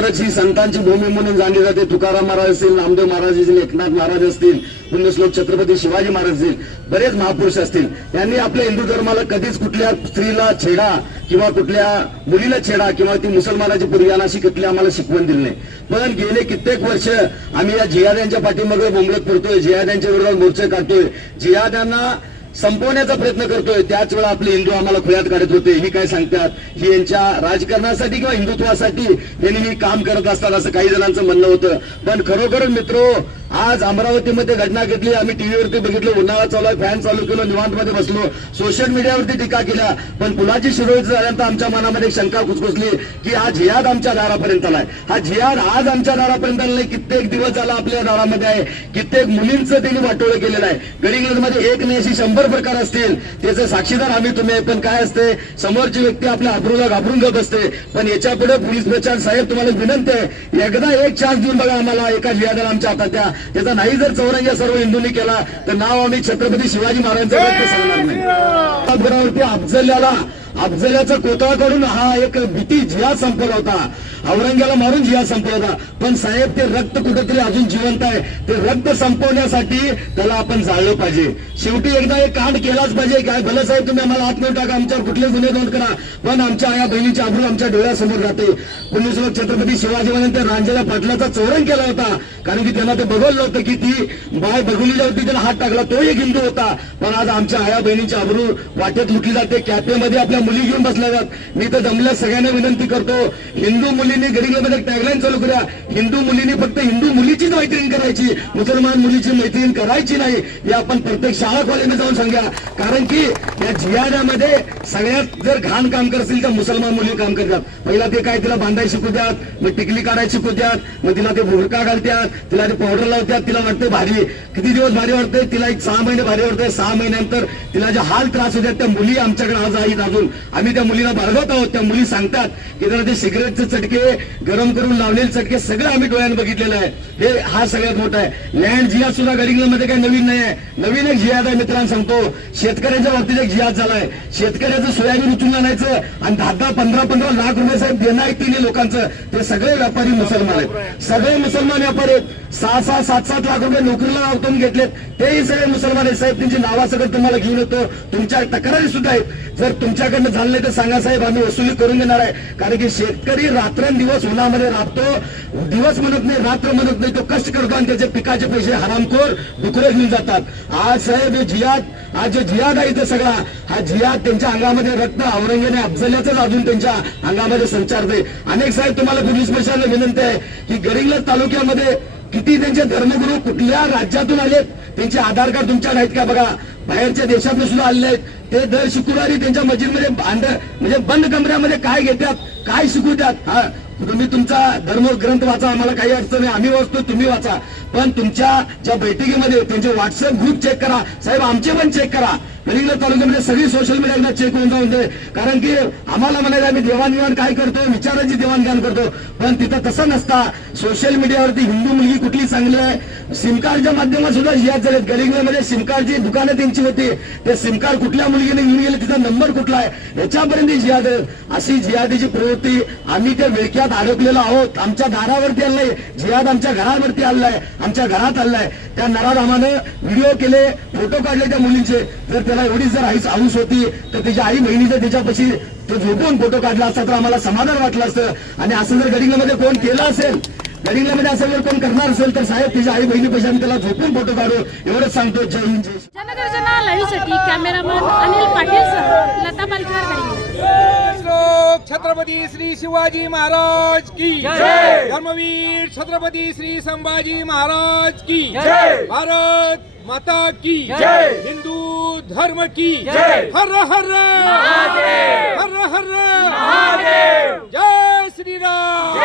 खरोखरच ही संतांची भूमी म्हणून जाणली जाते. तुकाराम महाराज असतील, नामदेव महाराज असतील, एकनाथ महाराज असतील, पुण्यश्लोक छत्रपती शिवाजी महाराज असतील, बरेच महापुरुष असतील. यांनी आपल्या हिंदू धर्माला कधीच कुठल्या स्त्रीला छेडा किंवा कुठल्या मुलीला छेडा किंवा ती मुसलमानाची पूर्वीयाना अशी कुठली आम्हाला शिकवण दिली नाही. पण गेले कित्येक वर्ष आम्ही या जिहाद्यांच्या पाठीमागे बोंबलत फिरतोय, जिहाद्यांच्या विरोधात मोर्चे काढतोय, जिहाद्यांना संपवण्याचा प्रयत्न करतोय. त्याच वेळा आपले हिंदू आम्हाला खुळ्यात काढत होते. ही काय सांगतात, ही यांच्या राजकारणासाठी किंवा हिंदुत्वासाठी यांनी ही काम करत असतात असं काही जणांचं म्हणणं होतं. पण खरोखर मित्रो, आज अमरावतीमध्ये घटना घेतली, आम्ही टीव्हीवरती बघितलं, उन्हाळा चालू आहे, फॅन चालू केलं, निवांतमध्ये बसलो, सोशल मीडियावरती टीका केल्या. पण पुलाची शिरोळी झाल्यानंतर आमच्या मनामध्ये एक शंका कुचकुचली की हा जिहाद आमच्या दारापर्यंत आलाय. हा जिहाद आज आमच्या दारापर्यंत आला नाही, कित्येक दिवस झाला आपल्या दारामध्ये आहे. कित्येक मुलींचं त्यांनी वाटोळं केलेलं आहे. गडिंग्लजमध्ये एक नाही अशी 100 प्रकार असतील, त्याचे साक्षीदार आम्ही तुम्ही आहे. पण काय असते, समोरची व्यक्ती आपल्या अब्रूला घाबरून जात असते. पण याच्या पुढे पोलीस प्रशासन साहेब तुम्हाला विनंती आहे, एकदा एक चान्स देऊन बघा आम्हाला. एका जिहादाला आमच्या हातात त्याचा नाही जर चौरंग्या सर्व हिंदूंनी केला तर नाव आम्ही छत्रपती शिवाजी महाराजांचं सांगणार नाही. अफजल्याचा कोतळा करून हा एक भीती जिहाद संपवला होता, औरंग्याला मारून जिहाद संपवला होता. पण साहेब ते रक्त कुठेतरी अजून जिवंत आहे. ते रक्त संपवण्यासाठी त्याला आपण जाळलं पाहिजे. शेवटी एकदा एक कांड केलाच पाहिजे. काय भलं साहेब तुम्ही आम्हाला हात न टाका, आमच्यावर कुठले गुन्हे नोंद करा, पण आमच्या आया बहिणीची आबरू आमच्या डोळ्यासमोर राहते. पुण्यश्लोक छत्रपती शिवाजी महाराजांनी रांजेला पाटलाचा चौरंग केला होता, कारण की त्यांना ते बघवलं होतं की ती बाय बघुलीला होती, त्याला हात टाकला, तो एक हिंदू होता. पण आज आमच्या आया बहिणीची आबरू वाटेत लुटली जाते. कॅफेमध्ये आपल्या मुली घेऊन बसल्या जातात. मी तर जमल्या सगळ्यांना विनंती करतो, हिंदू मुलींनी गडिंग्लजमध्ये टॅगलाईन चालू करूया, हिंदू मुलींनी फक्त हिंदू मुलीचीच मैत्रीण करायची, मुसलमान मुलीची मैत्रीण करायची नाही. हे आपण प्रत्येक शाळा कॉलेजमध्ये जाऊन सांगा. कारण की या जिहादामध्ये सगळ्यात जर घाण काम करतील तर मुसलमान मुली काम करतात. पहिला ते काय, तिला बांधायला शिकू द्यात, मग टिकली काढायला शिकू द्यात, मग तिला ते बुरका घालतात, तिला ते पावडर लावतात, तिला वाटते भारी, किती दिवस भारी वाटते, तिला एक 6 महिने भारी वाटते. 6 महिन्यानंतर तिला जे हाल त्रास होतात त्या मुली आमच्याकडे आज आहेत. अजून आम्ही त्या मुलीला बाळगत आहोत. त्या मुली सांगतात की जरा ते सिगरेटचे चटके, गरम करून लावलेले चटके सगळं आम्ही डोळ्यानं बघितलेलं आहे. हे हा सगळ्यात मोठा आहे. लँड जिहाद सुद्धा गडिंग्लजमध्ये काही नवीन नाही आहे. नवीन एक जिहाद आहे मित्रांनो, सांगतो. शेतकऱ्यांच्या बाबतीत एक जिहाद झालाय. शेतकऱ्याचं सोयाबीन उचलून आणायचं आणि 10-10, 15-15 लाख रुपये साहेब देणं आहे तिने लोकांचं. ते सगळे व्यापारी मुसलमान आहेत. सगळे मुसलमान व्यापारी आहेत. 6-6, 7-7 लाख रुपये नोकरीला लावून घेतलेत, तेही सगळे मुसलमान आहेत. साहेब त्यांची नावासकट तुम्हाला घेऊन येतो, तुमच्या तक्रारी सुद्धा आहेत. जर तुमच्याकडनं झालं नाही तर सांगा साहेब, आम्ही वसुली करून देणार आहे. कारण की शेतकरी रात्रंदिवस उन्हामध्ये राबतो, दिवस म्हणत नाही, रात्र म्हणत नाही, तो कष्ट करतो आणि त्याचे पिकाचे पैसे हरामखोर डुकरे घेऊन जातात. आज साहेब हे जिहाद, आज जो जिहाद आहे ते सगळा हा जिहाद त्यांच्या अंगामध्ये रक्त औरंगजेबाने अफजल्याचंच अजून त्यांच्या अंगामध्ये संचारते. अनेक साहेब तुम्हाला पोलीस प्रशासनाला विनंती आहे की गडिंग्लज तालुक्यामध्ये किती त्यांचे धर्मगुरू कुठल्या राज्यातून आलेत, त्यांचे आधार कार्ड तुमच्याकडे आहेत का बघा. बाहेरच्या देशातून सुद्धा आलेले आहेत. ते दर शुक्रवारी त्यांच्या मस्जिदमध्ये म्हणजे बंद कमऱ्यामध्ये काय घेतात, काय शिकवतात. हा, तुम्ही तुमचा धर्मग्रंथ वाचा, आम्हाला काही अडचण नाही, आम्ही वाचतो, तुम्ही वाचा. पण तुमच्या ज्या बैठकीमध्ये त्यांचे व्हॉट्सअप ग्रुप चेक करा साहेब, आमचे पण चेक करा. गडिंग्लज तालुक्यामध्ये सगळी सोशल मीडिया चेक होऊन जाऊन दे. कारण की आम्हाला म्हणायला आम्ही देवाणघेवाण काय करतो, विचारांची देवाणघेवाण करतो, पण तिथं तसं नसता. सोशल मीडियावरती हिंदू मुलगी कुठली चांगली आहे, सिम कार्डच्या माध्यमात सुद्धा जिहाद झालेत. गडिंग्लजमध्ये सिम कार्डची दुकानं त्यांची होती, ते सिम कार्ड कुठल्या मुलगीने घेऊन गेले, तिचा नंबर कुठला आहे, याच्यापर्यंत जिहाद. अशी जिहादीची प्रवृत्ती आम्ही त्या विळक्यात अडकलेलो आहोत. आमच्या दारावरती आलंय जिहाद, आमच्या घरावरती आलाय, आमच्या घरात आलाय. त्या नराधामानं व्हिडिओ केले, फोटो काढले त्या मुलींचे. जर त्याला एवढीच जर हाऊस होती तर त्याच्या आई बहिणीचं त्याच्यापाशी तो झोपून फोटो काढला असता तर आम्हाला समाधान वाटलं असतं. आणि असं जर गडिंग्लजमध्ये कोण केलं असेल, गडिंग्लजमध्ये असं जर कोण करणार असेल तर साहेब त्याच्या आई बहिणीपाशी आम्ही त्याला झोपून फोटो काढू, एवढंच सांगतो. जय हिंद, जय श्री. जनगर्जना लाईव्हसाठी कॅमेरामन अनिल पाटीलसह लता पालकर, गडिंग्लज. छत्रपती श्री शिवाजी महाराज की जय. धर्मवीर छत्रपती श्री संभाजी महाराज की जय. भारत माता की जय. हिंदू धर्म की जय. हर हर महादेव, हर हर महादेव. जय श्री राम.